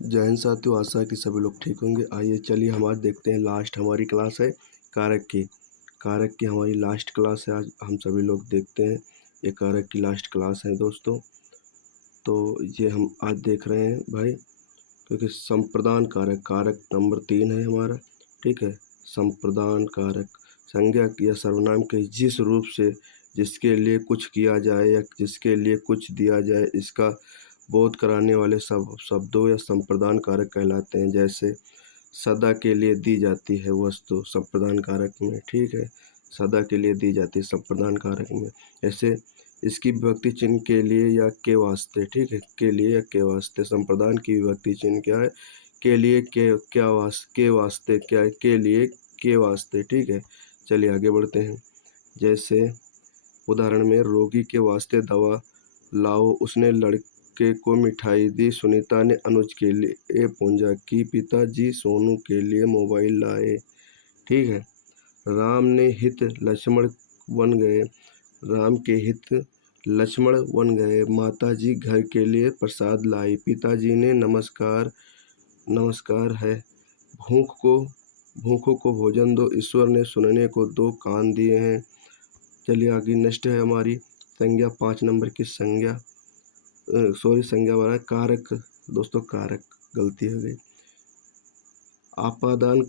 जय हिंद साथियों, आशा है कि सभी लोग ठीक होंगे। आइए चलिए हम आज देखते हैं, लास्ट हमारी क्लास है कारक की हमारी लास्ट क्लास है। आज हम सभी लोग देखते हैं, ये कारक की लास्ट क्लास है दोस्तों। तो ये हम आज देख रहे हैं भाई, क्योंकि संप्रदान कारक नंबर 3 है हमारा। ठीक है, संप्रदान कारक संज्ञा या सर्वनाम के जिस रूप से जिसके लिए कुछ किया जाए या जिसके लिए कुछ दिया जाए, इसका बोध कराने वाले सब शब्दों या संप्रदान कारक कहलाते हैं। जैसे सदा के लिए दी जाती है वस्तु संप्रदान कारक में। ठीक है, सदा के लिए दी जाती है संप्रदान कारक में। ऐसे इसकी विभक्ति चिन्ह के लिए या के वास्ते। ठीक है, के लिए या के वास्ते। संप्रदान की विभक्ति चिन्ह क्या है? के लिए, के वास्ते, क्या है? के लिए, के वास्ते। ठीक है, चलिए आगे बढ़ते हैं। जैसे उदाहरण में, रोगी के वास्ते दवा लाओ, उसने लड़के को मिठाई दी, सुनीता ने अनुज के लिए पूंजा की, पिताजी सोनू के लिए मोबाइल लाए। ठीक है, राम ने हित लक्ष्मण बन गए, राम के हित लक्ष्मण बन गए, माताजी घर के लिए प्रसाद लाई, पिताजी ने नमस्कार है, भूखों को भोजन दो, ईश्वर ने सुनने को 2 कान दिए हैं। चलिए आगे नेक्स्ट है हमारी संज्ञा, 5 नंबर की संज्ञा संज्ञा वाला कारक दोस्तों, कारक गलती हो गई। आपादान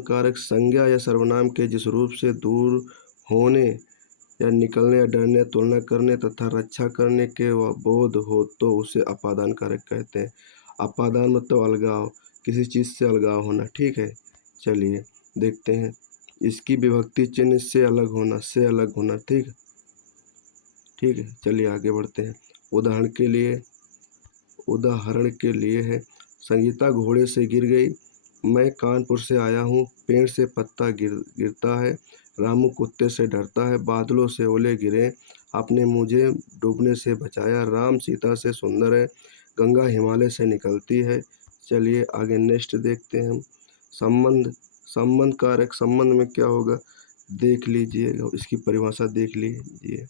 कारक संज्ञा या सर्वनाम के जिस रूप से दूर होने या निकलने या डरने, तुलना करने तथा रक्षा करने के बोध हो तो उसे अपादान कारक कहते हैं। अपादान मतलब अलगाव, किसी चीज़ से अलगाव होना। ठीक है, चलिए देखते हैं। इसकी विभक्ति चिन्ह से अलग होना। ठीक है, चलिए आगे बढ़ते हैं। उदाहरण के लिए है, संगीता घोड़े से गिर गई, मैं कानपुर से आया हूँ, पेड़ से पत्ता गिरता है, रामू कुत्ते से डरता है, बादलों से ओले गिरे, आपने मुझे डूबने से बचाया, राम सीता से सुंदर है, गंगा हिमालय से निकलती है। चलिए आगे नेक्स्ट देखते हैं हम। संबंध कारक, संबंध में क्या होगा देख लीजिए, इसकी परिभाषा देख लीजिए।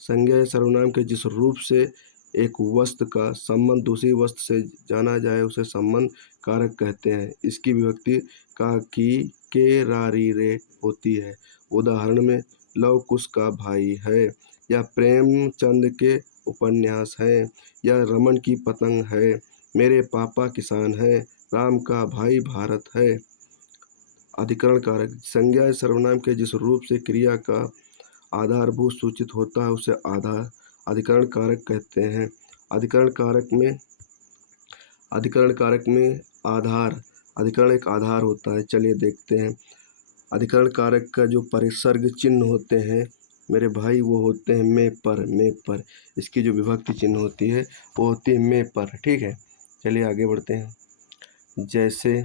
संज्ञा या सर्वनाम के जिस रूप से एक वस्तु का संबंध दूसरी वस्तु से जाना जाए उसे संबंध कारक कहते हैं। इसकी विभक्ति का की, के, रा, री, रे होती है। उदाहरण में, लव कुश का भाई है, या प्रेमचंद के उपन्यास हैं, या रमन की पतंग है, मेरे पापा किसान हैं, राम का भाई भारत है। अधिकरण कारक, संज्ञा या सर्वनाम के जिस रूप से क्रिया का आधारभूत सूचित होता है उसे अधिकरण कारक कहते हैं। अधिकरण कारक में अधिकरण एक आधार होता है। चलिए देखते हैं। अधिकरण कारक का जो परिसर्ग चिन्ह होते हैं मेरे भाई, वो होते हैं में पर। इसकी जो विभक्ति चिन्ह होती है वो होती है में पर। ठीक है, चलिए आगे बढ़ते हैं। जैसे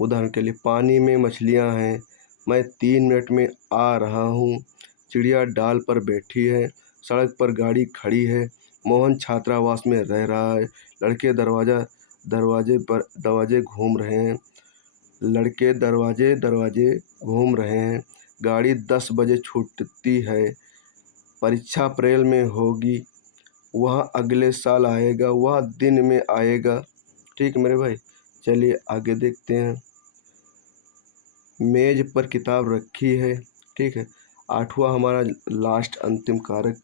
उदाहरण के लिए, पानी में मछलियां हैं, मैं 3 मिनट में आ रहा हूँ, चिड़िया डाल पर बैठी है, सड़क पर गाड़ी खड़ी है, मोहन छात्रावास में रह रहा है, लड़के दरवाजे घूम रहे हैं, घूम रहे हैं, गाड़ी 10 बजे छूटती है, परीक्षा अप्रैल में होगी, वह अगले साल आएगा, वह दिन में आएगा। ठीक मेरे भाई, चलिए आगे देखते हैं। मेज पर किताब रखी है। ठीक है, 8वां हमारा लास्ट अंतिम कारक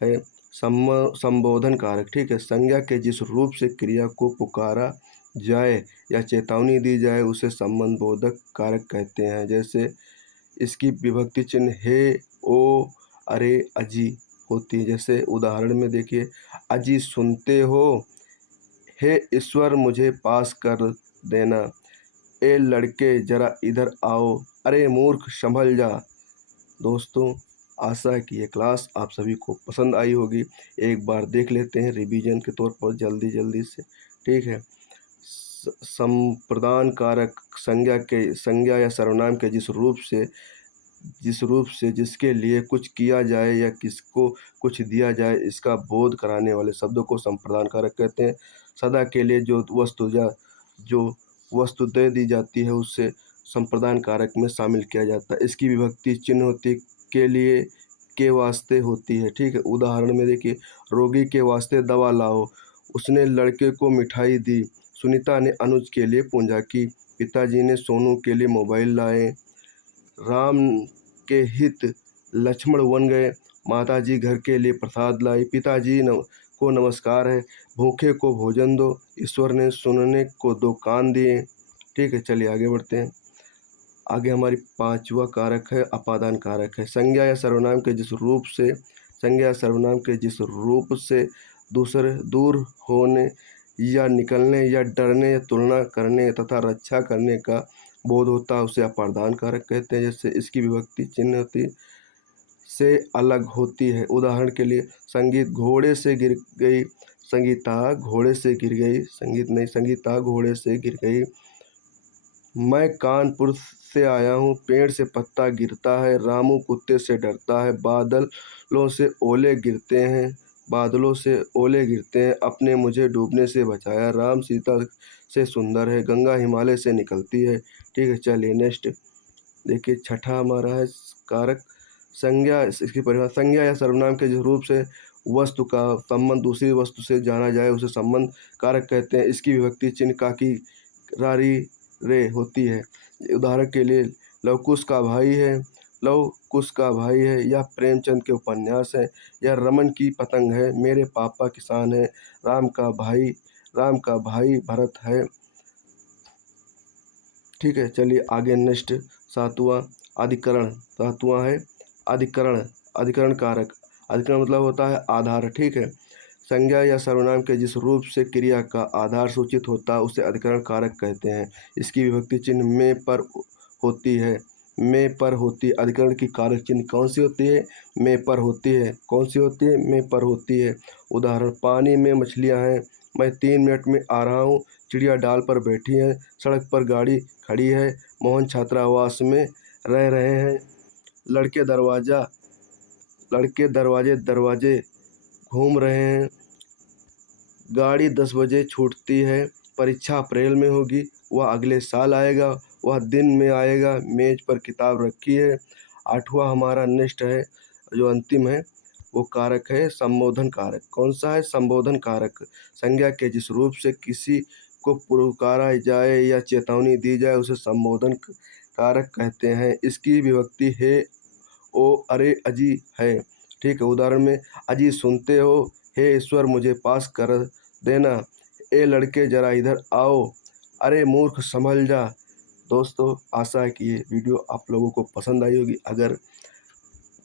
है संबोधन कारक। ठीक है, संज्ञा के जिस रूप से क्रिया को पुकारा जाए या चेतावनी दी जाए उसे संबोधक कारक कहते हैं। जैसे इसकी विभक्ति चिन्ह हे, ओ, अरे, अजी होती है। जैसे उदाहरण में देखिए, अजी सुनते हो, हे ईश्वर मुझे पास कर देना, ए लड़के जरा इधर आओ, अरे मूर्ख संभल जा। दोस्तों, आशा है कि ये क्लास आप सभी को पसंद आई होगी। एक बार देख लेते हैं रिवीजन के तौर पर जल्दी से। ठीक है, संप्रदान कारक संज्ञा या सर्वनाम के जिस रूप से जिसके लिए कुछ किया जाए या किसको कुछ दिया जाए, इसका बोध कराने वाले शब्दों को संप्रदान कारक कहते हैं। सदा के लिए जो वस्तु दे दी जाती है उससे संप्रदान कारक में शामिल किया जाता है। इसकी विभक्ति चिन्ह होती के लिए, के वास्ते होती है। ठीक है, उदाहरण में देखिए, रोगी के वास्ते दवा लाओ, उसने लड़के को मिठाई दी। सुनीता ने अनुज के लिए पूजा की। पिताजी ने सोनू के लिए मोबाइल लाए। राम के हित लक्ष्मण बन गए। माताजी घर के लिए प्रसाद लाई। पिताजी को नमस्कार है। भूखे को भोजन दो। ईश्वर ने सुनने को 2 कान दिए। ठीक है, चलिए आगे बढ़ते हैं। आगे हमारी 5वां कारक है अपादान कारक है। संज्ञा या सर्वनाम के जिस रूप से दूसरे दूर होने या निकलने या डरने या तुलना करने तथा रक्षा करने का बोध होता है उसे अपादान कारक कहते हैं। जैसे इसकी विभक्ति चिन्ह से अलग होती है। उदाहरण के लिए संगीत घोड़े से गिर गई, संगीता घोड़े से गिर गई, संगीता घोड़े से गिर गई। मैं कानपुर से आया हूँ, पेड़ से पत्ता गिरता है, रामू कुत्ते से डरता है, बादलों से ओले गिरते हैं, अपने मुझे डूबने से बचाया, राम सीता से सुंदर है, गंगा हिमालय से निकलती है। ठीक है, चलिए नेक्स्ट देखिए। छठा हमारा है कारक संज्ञा। इसकी परिभाषा संज्ञा या सर्वनाम के जिस रूप से वस्तु का संबंध दूसरी वस्तु से जाना जाए उसे संबंध कारक कहते हैं। इसकी विभक्ति चिन्ह का की रारी रे होती है। उदाहरण के लिए लवकुश का भाई है, या प्रेमचंद के उपन्यास है, या रमन की पतंग है, मेरे पापा किसान है, राम का भाई भरत है। ठीक है, चलिए आगे नेक्स्ट 7वां अधिकरण। 7वां है अधिकरण कारक। अधिकरण मतलब होता है आधार। ठीक है, संज्ञा या सर्वनाम के जिस रूप से क्रिया का आधार सूचित होता है उसे अधिकरण कारक कहते हैं। इसकी विभक्ति चिन्ह में पर होती है। अधिकरण की कारक चिन्ह कौन सी होती है? में पर होती है। कौन सी होती है? में पर होती है। उदाहरण, पानी में मछलियां हैं, मैं 3 मिनट में आ रहा हूँ, चिड़िया डाल पर बैठी है, सड़क पर गाड़ी खड़ी है, मोहन छात्रावास में रह रहे हैं, लड़के दरवाजे घूम रहे हैं, गाड़ी 10 बजे छूटती है, परीक्षा अप्रैल में होगी, वह अगले साल आएगा, वह दिन में आएगा, मेज पर किताब रखी है। 8वां हमारा नेक्स्ट है जो अंतिम है वो कारक है संबोधन कारक। कौन सा है? संबोधन कारक। संज्ञा के जिस रूप से किसी को पुकारा जाए या चेतावनी दी जाए उसे संबोधन कारक कहते हैं। इसकी विभक्ति है ओ, अरे, अजी है। ठीक है, उदाहरण में अजी सुनते हो, हे ईश्वर मुझे पास कर देना, ए लड़के जरा इधर आओ, अरे मूर्ख संभल जा। दोस्तों, आशा है कि ये वीडियो आप लोगों को पसंद आई होगी। अगर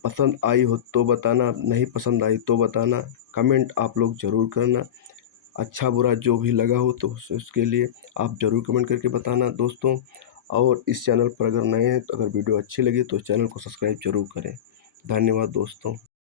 पसंद आई हो तो बताना, नहीं पसंद आई तो बताना, कमेंट आप लोग ज़रूर करना। अच्छा बुरा जो भी लगा हो तो उसके लिए आप ज़रूर कमेंट करके बताना दोस्तों। और इस चैनल पर अगर नए हैं तो अगर वीडियो अच्छी लगी तो चैनल को सब्सक्राइब जरूर करें। धन्यवाद दोस्तों।